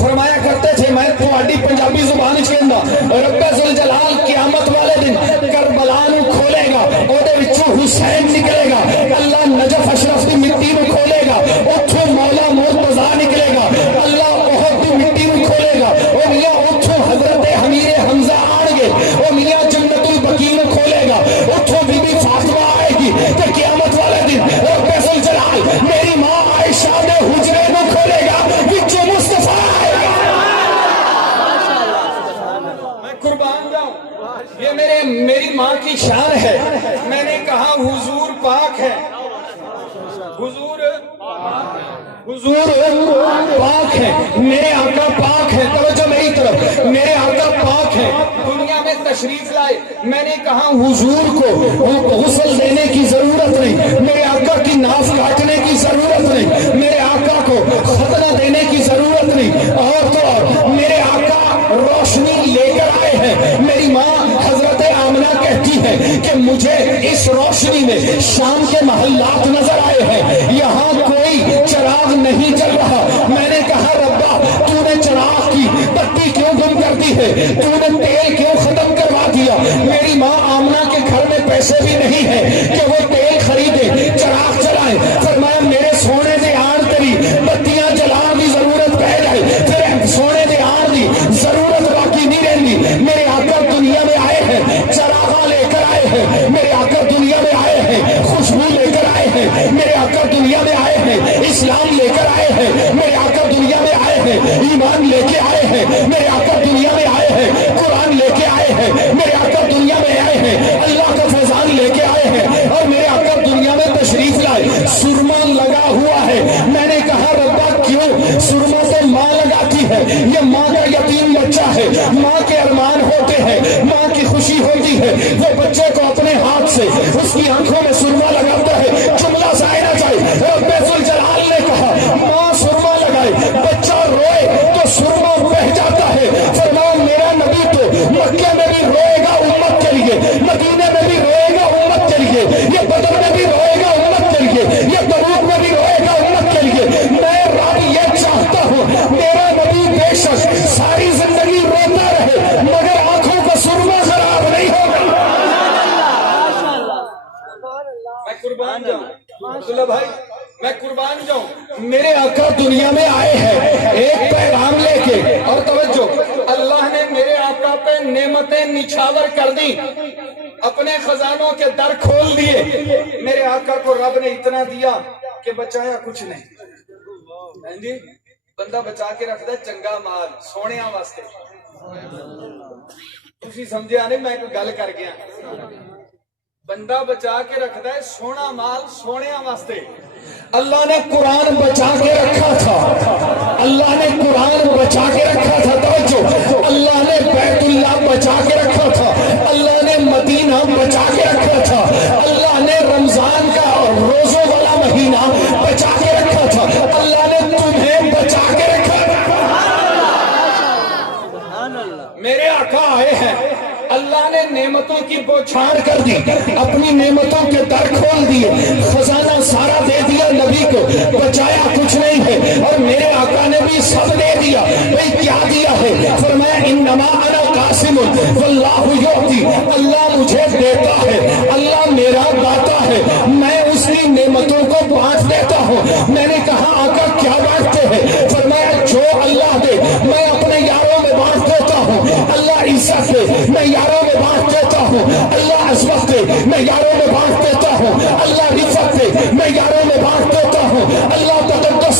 فرمایا کرتے تھے میں تھوڑی پنجابی زبان چیندا رب ذوالجلال قیامت والے دن کربلا نو کھولے گا اودے وچوں حسین نکلے گا. اللہ نجف اشرف دی مٹی نو کھولے گا اوتھوں مولا مرتضیٰ نکلے گا. اللہ احد دی مٹی نو کھولے گا او میاں اوتھوں حضرت امیر حمزہ آن گے او میاں جنت البقیع نو کھولے گا اوتھوں بی بی فاطمہ آئے گی تے قیامت والے دن رب ذوالجلال میری ماں عائشہ نے حجرے کو کھولے گا وچوں مصطفیٰ آئے گا. میں قربان جاؤں یہ میری ماں کی شان ہے. میں نے کہا حضور پاک ہے. حضور پاک ہے. میرے آقا پاک ہے. توجہ میری طرف. میرے آقا پاک ہے. دنیا میں تشریف لائے. میں نے کہا حضور کو غسل دینے کی ضرورت نہیں. میرے آقا کی ناف کاٹنے کی ضرورت نہیں. میرے آقا کو ختنہ دینے کی ضرورت نہیں. اور تو اور میرے آقا روشنی لے کر آئے ہیں. میری ماں حضرت آمنہ کہتی ہے کہ مجھے اس روشنی میں شام کے محلات نظر آئے ہیں. یہاں کوئی چراغ نہیں جل رہا. میں نے کہا ربا تو نے چراغ کی بتی کیوں گم کر دی ہے؟ تو نے تیل کیوں ختم کروا دیا؟ میری ماں آمنہ کے گھر میں پیسے بھی نہیں ہے کہ وہ تیل خریدے چراغ چلائے. فرمایا میرے سونے دے آن تیری بتیاں جلان کی ضرورت پہ جائے پھر سونے دے آن دی ضرورت باقی نہیں رہنی. میرے آقا دنیا میں آئے ہیں چراغاں لے کر آئے ہیں. میرے آقا دنیا میں آئے ہیں خوشبو لے کر آئے ہیں. میرے آقا دنیا میں آئے ہیں اسلام لے کر آئے ہیں. میرے آقا دنیا میں آئے ہیں ایمان لے کے آئے ہیں. میرے آقا دنیا میں آئے ہیں قرآن لے کے آئے ہیں. میرے آقا دنیا میں آئے ہیں اللہ کا فیضان لے کے آئے ہیں. اور میرے آقا دنیا میں تشریف لائے. سرما لگا ہوا ہے. میں نے کہا ربا کیوں؟ سرما تو ماں لگاتی ہے. یہ ماں کا یتیم بچہ ہے. ماں کے ارمان ہوتے ہیں. ماں کی خوشی ہوتی ہے. وہ بچے کو اپنے ہاتھ سے اس کی آنکھوں میں سرما لگاتا ہے. جملہ ظاہر جائے رب ذوالجلال نے کہا ماں سرما لگائے بچہ روئے تو سرما بہ جاتا ہے. فرمایا میرا نبی تو مکے میں بھی روئے گا امت کے لیے. مدینے میں بھی روئے گا امت کے لیے. یہ بدر میں بھی روئے گا امت کے لیے. یہ تبوک میں بھی روئے گا امت کے لیے. میں رب یہ چاہتا ہوں میرا نبی بے شک ساری زندگی روتا رہے مگر آنکھوں کا سرما خراب نہیں ہوگا. میں قربان جاؤں عبداللہ بھائی میں قربان جاؤں. میرے آقا دنیا میں آئے ہیں ایک پیغام لے کے. اور توجہ اللہ نے میرے آقا پہ نعمتیں نچھاور کر دی. اپنے خزانوں کے در کھول دیے. میرے آقا کو رب نے اتنا دیا کہ بچایا کچھ نہیں. جی بندہ بچا کے رکھتا ہے چنگا مال سونے واسطے. تسی سمجھے نہیں میں کوئی گل کر گیا. بندہ بچا کے رکھتا ہے سونا مال سونے واسطے. اللہ نے قرآن بچا کے رکھا تھا. اللہ نے قرآن بچا کے رکھا تھا. توجہ اللہ نے بیت اللہ بچا کے رکھا تھا. اللہ نے مدینہ بچا کے رکھا تھا. اللہ نے رمضان کا روزوں والا مہینہ بچا کے رکھا تھا. اللہ نے تمہیں بچا کے رکھا تھا. میرے آقا آئے ہیں اللہ نے نعمتوں کی بوچھاڑ کر دی. اپنی نعمتوں کے در کھول دیے. خزانہ سارا دے دیا نبی کو. بچایا کچھ نہیں ہے. اور میرے آقا نے بھی سب دے دیا. بھئی کیا دیا ہے؟ فرمایا انما انا قاسم واللہ یعطی. اللہ مجھے دیتا ہے. اللہ میرا داتا ہے. میں اس کی نعمتوں کو بانٹ دیتا ہوں. میں نے کہا آقا کیا بانٹتے ہیں؟ فرمایا جو اللہ دے میں اپنے یاروں میں بانٹ دیتا ہوں. اللہ عزت دے میں یاروں میں بانٹ دیتا ہوں. اللہ عظمت دے میں یاروں میں بانٹ دیتا ہوں. اللہ رفت دے میں یاروں میں بانٹ دیتا ہوں. اللہ تقدس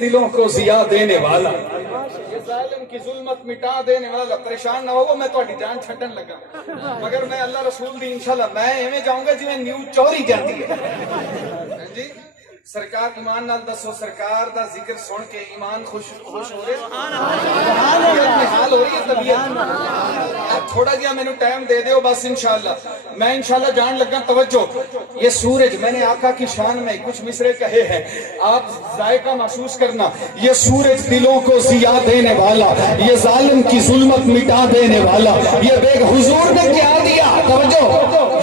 دلوں کو ضیا دینے والا، یہ ظالم کی ظلمت مٹا دینے والا. پریشان نہ ہو، میں تہاڈی جان چھڈن لگا، مگر میں اللہ رسول دی انشاءاللہ میں ایویں جاؤں گا جویں نیوز چوری جاندی ہے. جی سرکار ایمان نال دسو، سرکار دا ذکر سن کے ایمان خوش ہو رہے، حال ہو رہی ہے طبیعت. تھوڑا جہا مینوں ٹائم دے دیو بس، انشاءاللہ میں انشاءاللہ جان لگا. توجہ، یہ سورج، میں نے آقا کی شان میں کچھ مصرے کہے ہیں، آپ ذائقہ محسوس کرنا. یہ سورج دلوں کو ضیا دینے والا، یہ ظالم کی ظلمت مٹا دینے والا، یہ بے حضور نے کیا دیا؟ توجہ،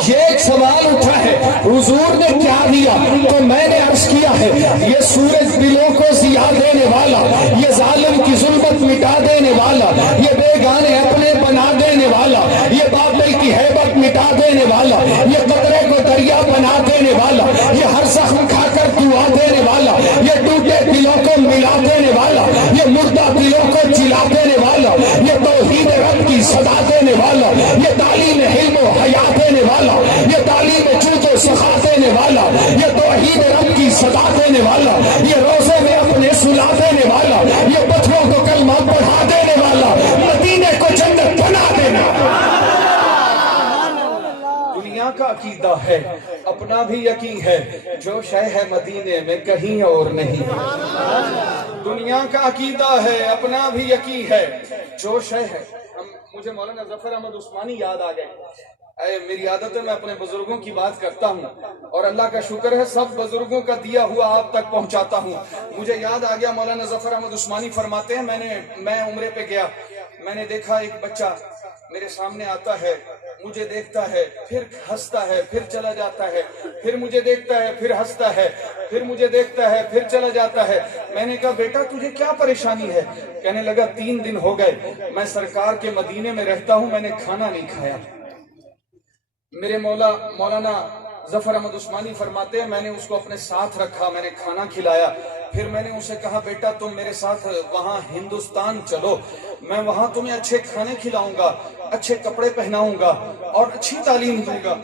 یہ ایک سوال اٹھا ہے، حضور نے کیا دیا؟ تو میں نے عرض کیا ہے یہ سورج دلوں کو ضیا دینے والا، یہ ظالم کی ظلمت مٹا دینے والا، یہ بے گانے اپنے بنا دینے والا، یہ بابل کی ہیبت مٹا دینے والا، یہ قطرے کو دریا بنا دینے والا، یہ ہر زخم کھا کر دعا دینے والا، یہ ٹوٹے دلوں کو ملا دینے والا، یہ مردہ دلوں کو جلا دینے والا، یہ توحید رب کی صدا دینے والا، یہ تعلیم علم و حیا دینے والا، یہ تعلیم جود و سخا دینے والا، یہ توحید رب کی صدا دینے والا، یہ روزے میں اپنے سلا دینے والا، یہ پتھروں کو کلمہ پڑھا دینے والا، مدینے کو جنت بنا دینا. دنیا کا عقیدہ ہے، اپنا بھی یقین ہے، جو شے ہے مدینے میں کہیں اور نہیں. دنیا کا عقیدہ ہے، اپنا بھی یقین ہے، جو شے ہے. مجھے مولانا ظفر احمد عثمانی یاد آ گئے. میری عادت ہے میں اپنے بزرگوں کی بات کرتا ہوں، اور اللہ کا شکر ہے سب بزرگوں کا دیا ہوا آپ تک پہنچاتا ہوں. مجھے یاد آ گیا، مولانا ظفر احمد عثمانی فرماتے ہیں میں عمرے پہ گیا، میں نے دیکھا ایک بچہ میرے سامنے آتا ہے، مجھے دیکھتا ہے، پھر ہنستا ہے، پھر چلا جاتا ہے، پھر مجھے دیکھتا ہے، پھر ہنستا ہے، پھر مجھے دیکھتا ہے، پھر چلا جاتا ہے. میں نے کہا بیٹا تجھے کیا پریشانی ہے؟ کہنے لگا 3 دن ہو گئے میں سرکار کے مدینے میں رہتا ہوں، میں نے کھانا نہیں کھایا. میرے مولانا ظفر احمد عثمانی فرماتے ہیں میں نے اس کو اپنے ساتھ رکھا، میں نے کھانا کھلایا، پھر میں نے اسے کہا بیٹا تم میرے ساتھ وہاں ہندوستان چلو، میں وہاں تمہیں اچھے کھانے کھلاؤں گا، اچھے کپڑے پہناؤں گا اور اچھی تعلیم دوں گا.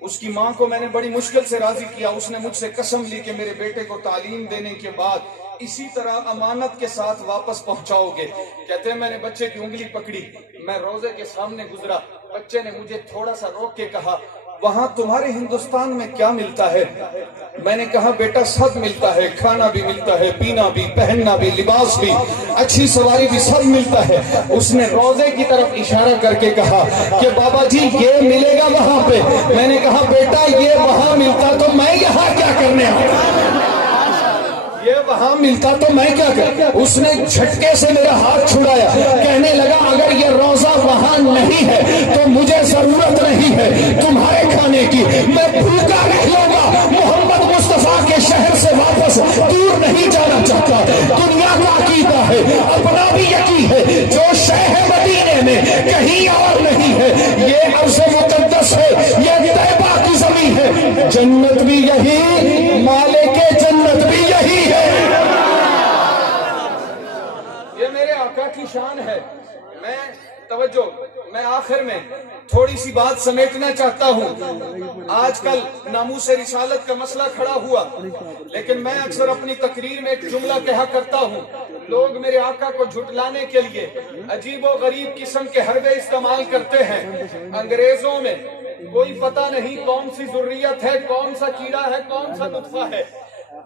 اس کی ماں کو میں نے بڑی مشکل سے راضی کیا، اس نے مجھ سے قسم لی کہ میرے بیٹے کو تعلیم دینے کے بعد اسی طرح امانت کے ساتھ واپس پہنچاؤ گے. کہتے ہیں میں نے بچے کی انگلی پکڑی، میں روزے کے سامنے گزرا، بچے نے مجھے تھوڑا سا روک کے کہا وہاں تمہارے ہندوستان میں کیا ملتا ہے؟ میں نے کہا بیٹا سب ملتا ہے، کھانا بھی ملتا ہے، پینا بھی، پہننا بھی، لباس بھی، اچھی سواری بھی، سب ملتا ہے. اس نے روزے کی طرف اشارہ کر کے کہا کہ بابا جی یہ ملے گا وہاں پہ. میں نے کہا بیٹا یہ وہاں ملتا تو میں یہاں کیا کرنے آؤں؟ یہ وہاں ملتا تو میں کیا کرتا؟ اس نے جھٹکے سے میرا ہاتھ چھڑایا، کہنے لگا اگر یہ روزہ وہاں نہیں ہے تو مجھے ضرورت نہیں ہے تمہارے کھانے کی، میں بھوکا رہ لوں گا، محمد مصطفیٰ کے شہر سے واپس دور نہیں جانا چاہتا. دنیا کا عقیدہ ہے، اپنا بھی یقین ہے، جو شے ہے مدینے میں کہیں اور نہیں ہے. یہ عرض مقدس ہے، یہ طیبہ کی زمین ہے، جنت بھی یہی، مالک جنت بھی یہی ہے. یہ میرے آقا کی شان ہے. میں آخر میں تھوڑی سی بات سمیٹنا چاہتا ہوں. آج کل ناموس رسالت کا مسئلہ کھڑا ہوا، لیکن میں اکثر اپنی تقریر میں ایک جملہ کہا کرتا ہوں، لوگ میرے آقا کو جھٹلانے کے لیے عجیب و غریب قسم کے حربے استعمال کرتے ہیں. انگریزوں میں کوئی پتہ نہیں کون سی ذریت ہے، کون سا کیڑا ہے، کون سا نطفہ ہے.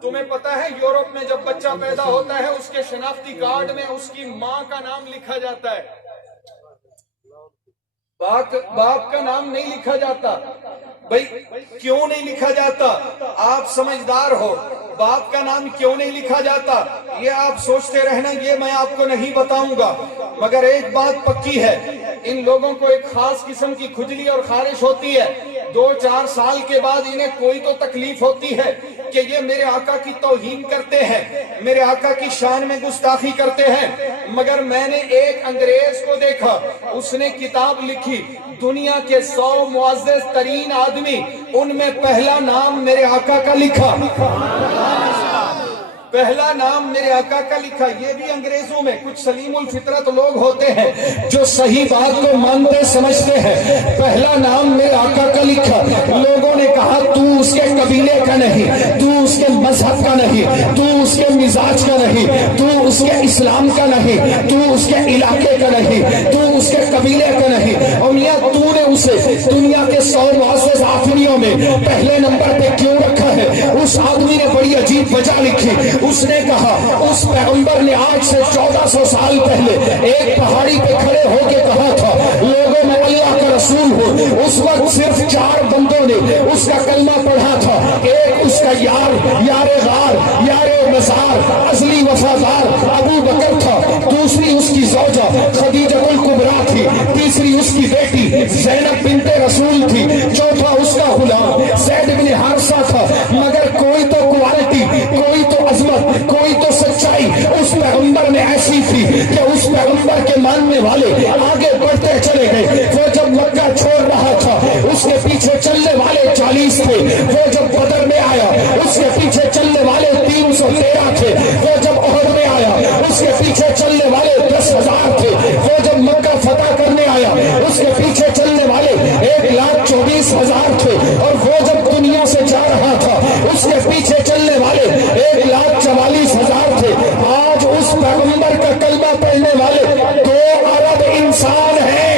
تمہیں پتا ہے یورپ میں جب بچہ پیدا ہوتا ہے اس کے شناختی کارڈ میں اس کی ماں کا نام لکھا جاتا ہے، باپ کا نام نہیں لکھا جاتا. بھائی کیوں نہیں لکھا جاتا؟ آپ سمجھدار ہو، باپ کا نام کیوں نہیں لکھا جاتا یہ آپ سوچتے رہنا، یہ میں آپ کو نہیں بتاؤں گا. مگر ایک بات پکی ہے، ان لوگوں کو ایک خاص قسم کی کھجلی اور خارش ہوتی ہے. 2-4 سال کے بعد انہیں کوئی تو تکلیف ہوتی ہے کہ یہ میرے آقا کی توہین کرتے ہیں، میرے آقا کی شان میں گستاخی کرتے ہیں. مگر میں نے ایک انگریز کو دیکھا، اس نے کتاب لکھی، دنیا کے 100 معزز ترین آدمی، ان میں پہلا نام میرے آقا کا لکھا، پہلا نام میرے آقا کا لکھا. یہ بھی انگریزوں میں کچھ سلیم الفطرت لوگ ہوتے ہیں جو صحیح بات کو مانتے سمجھتے ہیں. پہلا نام میرے آقا کا لکھا. لوگوں نے کہا تو اس کے قبیلے کا نہیں، تو اس کے مذہب کا نہیں، تو اس کے مزاج کا نہیں، تو اس کے اسلام کا نہیں، تو اس کے علاقے کا نہیں، تو اس کے قبیلے کا نہیں، اور میاں تو نے اسے دنیا کے 100 معزز آدمیوں میں پہلے نمبر پہ کیوں رکھا ہے؟ اس آدمی نے بڑی عجیب وجہ لکھی، اس نے کہا اس پیغمبر نے آج سے 1400 سال پہلے ایک پہاڑی پہ کھڑے ہو کے کہا تھا لوگوں میں اللہ کا رسول ہو، اس وقت صرف 4 بندوں نے اس کا کلمہ پڑھا تھا، ایک اس کا یار غار، یار مزار، ازلی وفادار ابو بکر تھا، دوسری اس کی زوجہ خدیجہ الکبریٰ تھی، تیسری اس کی بیٹی زینب بنت رسول تھی، چوتھا اس کا غلام زید بن حارثہ تھا، مگر کوئی تو کوالٹی، کوئی تو عظمت، کوئی تو سچائی اس پیغمبر میں ایسی تھی کہ اس پیغمبر کے ماننے والے آگے بڑھتے چلے گئے۔ وہ جب مکہ چھوڑ رہا تھا اس کے پیچھے چلنے والے 40 تھے، وہ جب بدر میں آیا اس کے پیچھے چلنے والے 313 تھے، وہ جب احد میں آیا اس کے پیچھے چلنے والے 10,000 تھے، وہ جب مکہ فتح کرنے آیا اس کے پیچھے چلنے والے 1,24,000 تھے، اور وہ جب دنیا سے جا رہا تھا اس کے پیچھے چلنے والے 1,44,000 تھے۔ آج اس پیغمبر کا کلمہ پڑھنے والے 2 ارب انسان ہیں،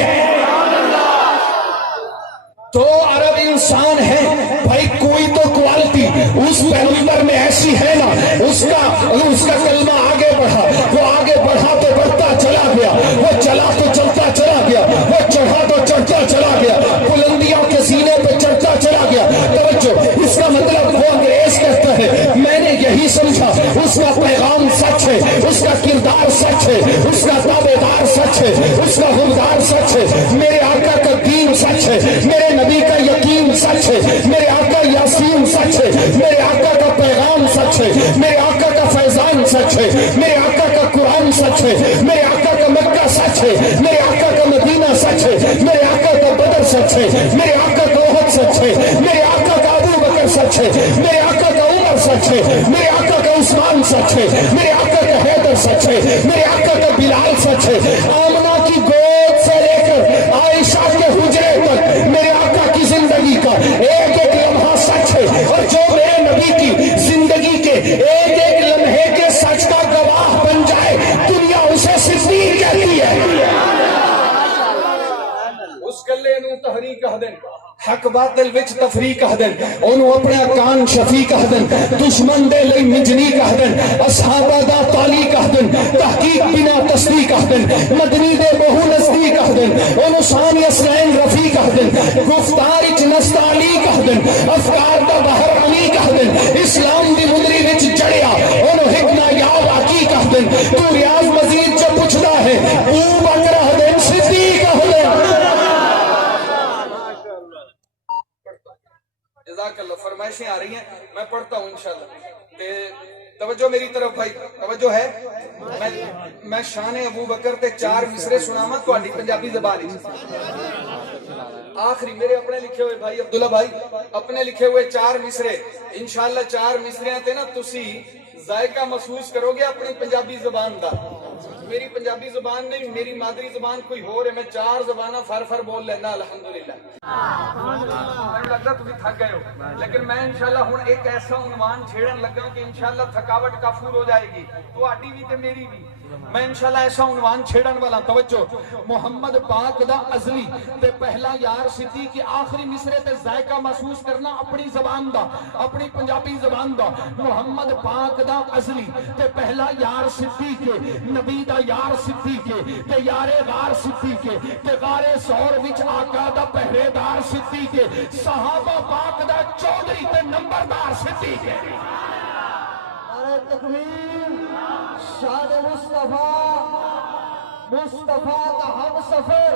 2 ارب انسان ہیں۔ بھائی کوئی تو کوالٹی اس پیغمبر میں ایسی ہے نا، اس کا کلمہ آگے بڑھا، وہ آگے بڑھا تو بڑھتا چلا گیا، وہ چلا تو چلتا چلا گیا، وہ چڑھا تو چڑھتا چلا گیا، بلندیوں کے سینے پہ چڑھتا چلا گیا۔ توجہ، اس کا مطلب وہ انگریز کہتا ہے میں نے یہی سمجھا اس کا پیغام سچ ہے، اس کا کردار سچ ہے، اس کا تابعدار سچ ہے، اس کا حکمدار سچ ہے، میرے آقا کا دین سچ ہے، میرے نبی کا یقین سچ ہے، میرے آقا یاسین سچ ہے، میرے آقا کا پیغام سچ ہے، میرے آقا کا فیضان سچ ہے، میرے آقا کا قرآن سچ ہے، میرے آقا کا مکہ سچ ہے، میرے آقا کا مدینہ سچ ہے، میرے آقا کا بدر سچ ہے، میرے آقا کا احد سچ ہے، میرے آقا کا ابو بکر سچ ہے، میرے آقا کا عمر سچ ہے، میرے آقا کا عثمان سچ ہے، میرے آقا کا حیدر سچ ہے، میرے آقا کا بلال سچ ہے۔ آمنہ کی گود سے لے کر عائشہ کے حجرے تک میرے آقا کی زندگی کا ایک ایک لمحہ سچ ہے، اور جو میرے نبی کی زندگی کے ایک ایک لمحے کے سچ کا گواہ بن جائے دنیا اسے صدیق کہتی ہے۔ اس گلے نو تحریک کہہ دیں، حق باطل وچ تفریق کہہ دیں، انہوں اپنا کان شفی کہہ دیں، دشمن دے لئی مجنی کہہ دیں، اصحابہ دا تالی کہہ دیں، تحقیق بنا تصدیق کہہ دیں، مدنی دے بہو نزدیک کہہ دیں، انہوں ثانی اسلام رفی کہہ دیں، گفتار اچ نستعلی کہہ دیں، افکار دا بحر علی کہہ دیں، اسلام دی مدری وچ جڑیا انہوں حکمہ یا واقعی کہہ دیں، تو ریاض مزید جو پوچھدا ہے او بکرہ دیں صدیق کہہ دیں۔ جزاک اللہ، فرمائشیں آ رہی ہیں، میں پڑھتا ہوں انشاءاللہ۔ توجہ میری طرف بھائی، توجہ ہے۔ میں شان ابو بکر تے 4 مصرے سناواں تہاڈی پنجابی زبان وچ۔ آخری میرے اپنے لکھے ہوئے بھائی عبداللہ بھائی اپنے لکھے ہوئے 4 مصرے، انشاءاللہ 4 مصریاں تے نا تسی ذائقہ محسوس کرو گے اپنی پنجابی زبان دا۔ میری پنجابی زبان نہیں، میری مادری زبان کوئی ہو رہے، میں 4 زبانہ فر فر بول لینا الحمدللہ۔ میں لگتا تمہیں تھک گئے ہو، لیکن میں انشاءاللہ ہن ایک ایسا عنوان چھیڑن لگا کہ انشاءاللہ تھکاوٹ کافور ہو جائے گی، تو آٹی بھی تے میری بھی۔ میں انشاءاللہ ایسا عنوان چھیڑن والا، توجہ، محمد پاک دا ازلی تے پہلا یار صدیق کی آخری مصرے تے ذائقہ محسوس کرنا اپنی زبان دا، اپنی پنجابی زبان دا۔ محمد پاک دا ازلی تے پہلا یار صدیق کے، نبی دا یار صدیق کے، تے یار غار صدیق کے، تے غار سور وچ آقا دا پہرے دار صدیق کے، صحابہ پاک دا چودھری تے نمبردار صدیق کے۔ نعرہ تکبیر، شان مصطفیٰ، مصطفیٰ کا ہم سفر،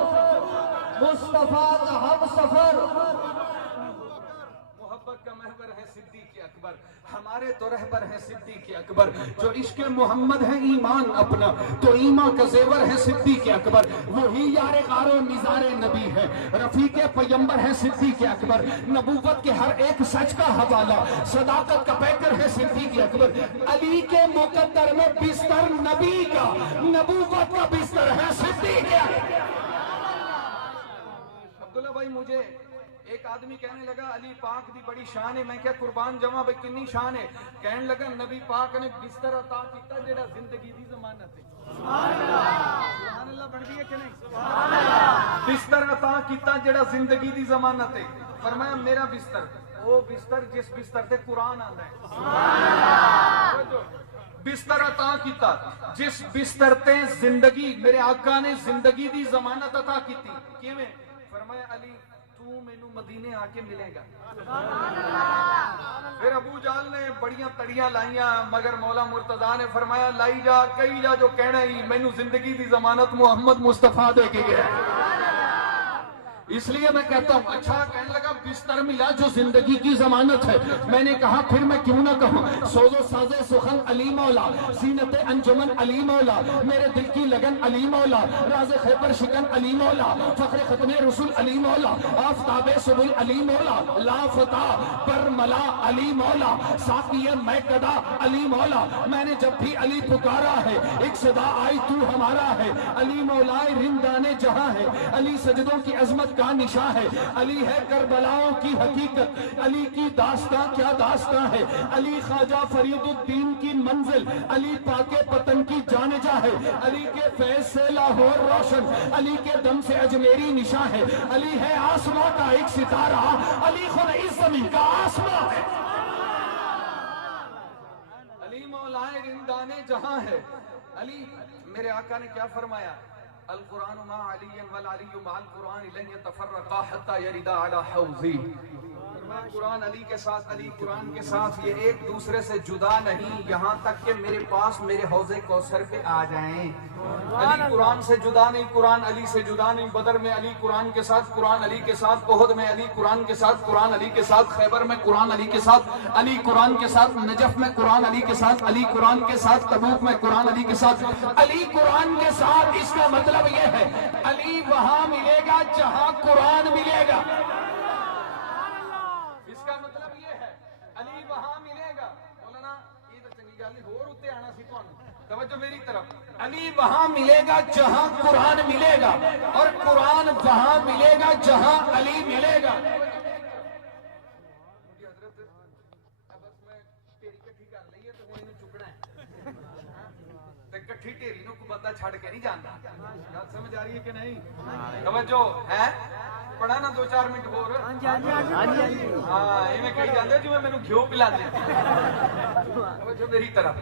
مصطفیٰ کا ہم سفر۔ محبت کا محور ہے صدیق اکبر، ہمارے تو رہبر ہیں صدیق اکبر، جو عشق محمد ہے ایمان اپنا تو ایمان کا زیور ہے صدیق اکبر، وہی یار غار و نظار نبی ہے، رفیق پیمبر ہے صدیق اکبر، نبوت کے ہر ایک سچ کا حوالہ، صداقت کا پیکر ہے صدیق اکبر، علی کے مقدر میں بستر نبی کا، نبوت کا بستر ہے صدیق اکبر۔ عبداللہ بھائی مجھے ایک آدمی کہنے لگا علی پاک دی بڑی شان ہے. میں کیا قربان جاواں بھئی کنی شان ہے؟ کہنے لگا نبی پاک نے بستر عطا کیتا جڑا زندگی دی ضمانت ہے. سبحان اللہ بن گئی ہے کہ نہیں؟ سبحان اللہ. بستر عطا کیتا جڑا زندگی دی ضمانت ہے. فرمایا میرا بستر وہ بستر جس بستر تے قرآن آندا ہے. سبحان اللہ. بستر عطا کیتا جس بستر تے زندگی میرے آقا نے زندگی دی ضمانت عطا کیتی. کیویں؟ فرمایا علی تو مینوں مدینے آ کے ملے گا. پھر ابو جہل نے بڑیاں تڑیاں لائیاں مگر مولا مرتضیٰ نے فرمایا لائی جا کئی جا جو کہنا ہی مینوں زندگی دی ضمانت محمد مصطفیٰ دے کے گیا. اس لیے میں کہتا ہوں اچھا کہنے لگا بستر ملا جو زندگی کی ضمانت ہے. میں نے کہا پھر میں کیوں نہ کہوں سوز و ساز سخن علی مولا, زینت انجمن علی مولا, میرے دل کی لگن علی مولا, راز خیبر شکن علی مولا, فخر ختم رسول علی مولا, آفتاب سبل علی مولا, لا فتح پر ملا علی مولا, ساقی میں قدا علی مولا. میں نے جب بھی علی پکارا ہے ایک صدا آئی تو ہمارا ہے. علی مولا رندان جہاں ہے, علی سجدوں کی عظمت کا نشاں ہے, علی ہے کربلاؤں کی حقیقت, علی کی داستان کیا داستان ہے, علی خواجہ فرید الدین کی منزل, علی پاک پتن کی جانجا ہے, علی کے فیض سے لاہور روشن, علی کے دم سے اجمیری نشاں ہے, علی ہے آسمان کا ایک ستارہ, علی خود اس زمین کا آسمان ہے. علی مولائے رندان جہاں ہے. علی میرے آقا نے کیا فرمایا؟ القرآن مع علی والعلی مع القرآن لن يتفرقا حتى يردا على حوضی. قرآن علی کے ساتھ, علی قرآن کے ساتھ, یہ ایک دوسرے سے جدا نہیں یہاں تک کہ میرے پاس میرے حوض کوثر پہ آ جائیں. علی قرآن سے جدا نہیں, قرآن علی سے جدا نہیں. بدر میں علی قرآن کے ساتھ, قرآن علی کے ساتھ, احد میں علی قرآن کے ساتھ, قرآن علی کے ساتھ, خیبر میں قرآن علی کے ساتھ, علی قرآن کے ساتھ, نجف میں قرآن علی کے ساتھ, علی قرآن کے ساتھ, تبوک میں قرآن علی کے ساتھ, علی قرآن کے ساتھ. اس کا مطلب یہ ہے علی وہاں ملے گا جہاں قرآن ملے گا. اس کا مطلب یہ ہے علی وہاں ملے گا. مولانا یہ تو چنگی گل نہیں, ہور اوتے آنا سی تانوں, توجہ میری طرف. علی وہاں ملے گا جہاں قرآن ملے گا, اور قرآن وہاں ملے گا جہاں علی ملے گا. حضرت بس میں تیری کٹھی کر لئیے تو وہ انہیں چکنا ہے, کٹھی ٹیری نو کو بندہ چھڑ کے نہیں جانتا. بات سمجھ آ رہی ہے کہ نہیں؟ توجہ ہے, پڑھا نا 2-4 منٹ ہو رہے. ہاں یہ میں کہی جاندے جو میں گھیو پلا دے. توجہ میری طرف,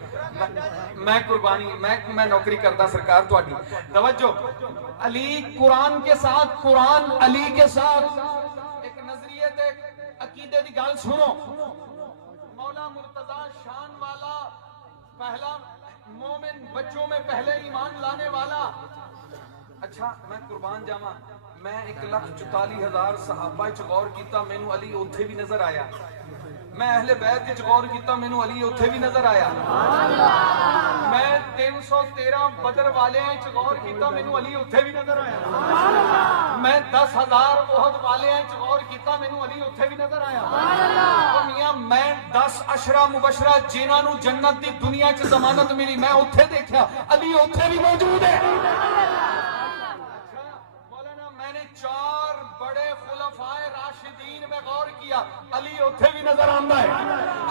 میں قربانی میں نوکری کرتا سرکار تواڈی. توجہ علی قرآن کے ساتھ, قرآن علی کے ساتھ. ایک نظریے تے عقیدے دی گل سنو. مولا مرتضیٰ شان والا, پہلا مومن, بچوں میں پہلے ایمان لانے والا. اچھا میں قربان جاواں, میں 1,44,000 صحابہ چ غور کیتا, مینوں علی اوتھے بھی نظر آیا. میں اہل بیت چ غور کیتا, مینوں علی اوتھے بھی نظر آیا. میں 313 بدر والے چ غور کیتا, مینوں علی اوتھے بھی نظر آیا. میں 10,000 احد والے چ غور کیتا, مینوں علی اوتھے بھی نظر آیا. او میاں میں 10 عشرہ مبشرہ جنہاں نوں جنت دی دنیا چ ضمانت ملی, میں اوتھے دیکھا, علی اوتھے بھی موجود ہے. میں نے 4 بڑے خلفائے راشدین میں غور کیا, علی اوتھے بھی نظر آتا ہے.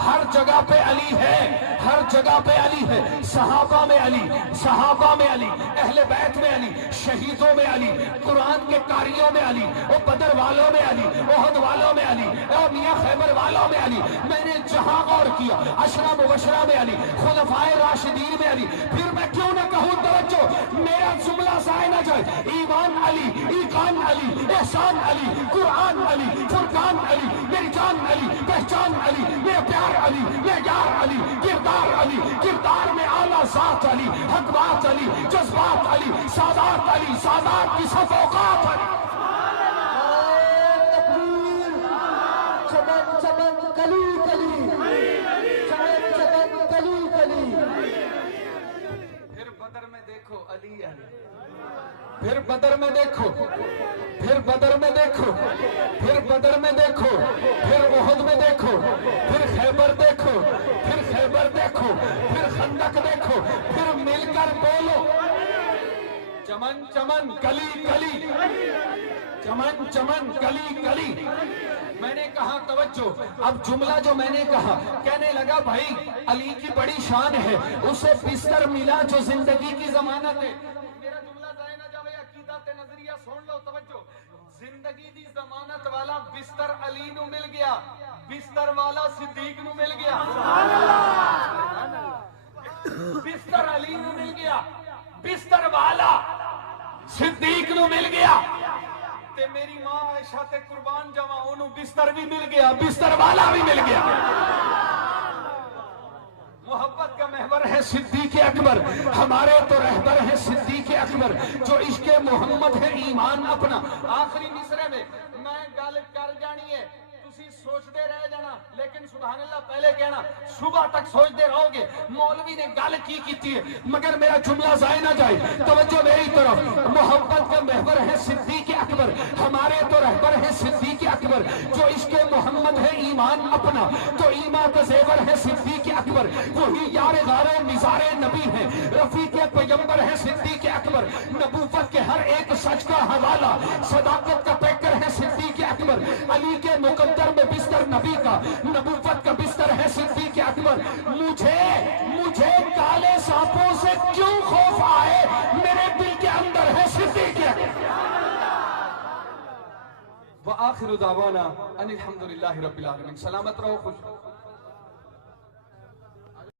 ہر جگہ پہ علی ہے, ہر جگہ پہ علی ہے. صحابہ میں علی, صحابہ میں علی, اہل بیت میں علی, شہیدوں میں علی, قرآن کے قاریوں میں علی, وہ بدر والوں میں علی, احد والوں میں علی, اور میاں خیبر والوں میں علی. میں نے جہاں غور کیا, عشرہ مبشرہ میں علی, خلفائے راشدین میں علی. پھر میں کیوں نہ کہوں, توجہ میرا جملہ ضائع نہ جائے, ایمان علی, ایقان علی, احسان علی, قرآن علی, فرقان علی, میری جان علی, پہچان علی, میرا پیار علی, معیار علی, کردار علی, کردار میں اعلیٰ ذات علی, حق بات علی, جذبات علی, سادات علی, سادات کی صف اوقات علی. تکبیر, چمن چمن کلی کلی, چمن چمن کلی کلی. پھر بدر میں دیکھو علی علی, پھر بدر میں دیکھو, پھر بدر میں دیکھو, پھر بدر میں دیکھو, پھر احد میں دیکھو, پھر خیبر دیکھو, پھر خیبر دیکھو, پھر خندق دیکھو, پھر مل کر بولو چمن چمن کلی کلی. چمن چمن کلی کلی. میں نے کہا توجہ، اب جملہ جو میں نے کہا، کہنے لگا بھائی علی کی بڑی شان ہے، اسے بستر ملا جو زندگی کی ضمانت ہے. میرا جملہ ضائع نہ جاوے، عقیدت نظریہ سن لو، توجہ. زندگی دی ضمانت والا بستر علی نو مل گیا، بستر والا صدیق نو مل گیا. بستر علی نو مل گیا، بستر والا صدیق نو مل گیا. تے میری ماں عائشہ تے قربان جاواں، انہوں بستر بھی مل گیا، بستر والا بھی مل گیا. محبت کا محور ہے صدیق اکبر، ہمارے تو رہبر ہے صدیق اکبر، جو عشق محمد ہے ایمان اپنا. آخری مصرے میں میں گل کر جانی ہے، تسی سوچتے رہ جانا، لیکن سبحان اللہ پہلے کہنا، صبح تک سوچتے رہو گے مولوی نے گل کی کیتی ہے. مگر میرا جملہ ضائع نہ جائے، توجہ میری طرف. محبت کا محور ہے صدیق اکبر، ہمارے تو رہبر ہے صدیق اکبر، جو عشق محمد ہے ایمان اپنا، تو ایمان کا زیور ہے صدیق اکبر. وہی یار غار نثار نبی ہے، رفیق پیغمبر ہے صدیق اکبر. نبوت کے ہر ایک سچ کا حوالہ، صداقت کا پیکر ہے صدیق اکبر. علی کے مقدر میں بستر نبی کا، نبوت کا بستر ہے صدیق اکبر. مجھے کالے سانپوں سے کیوں خوف آئے، میرے دل کے اندر ہے صدیق اکبر. وآخر دعوانا ان الحمدللہ رب العالمین. سلامت رہو، خوش رہو.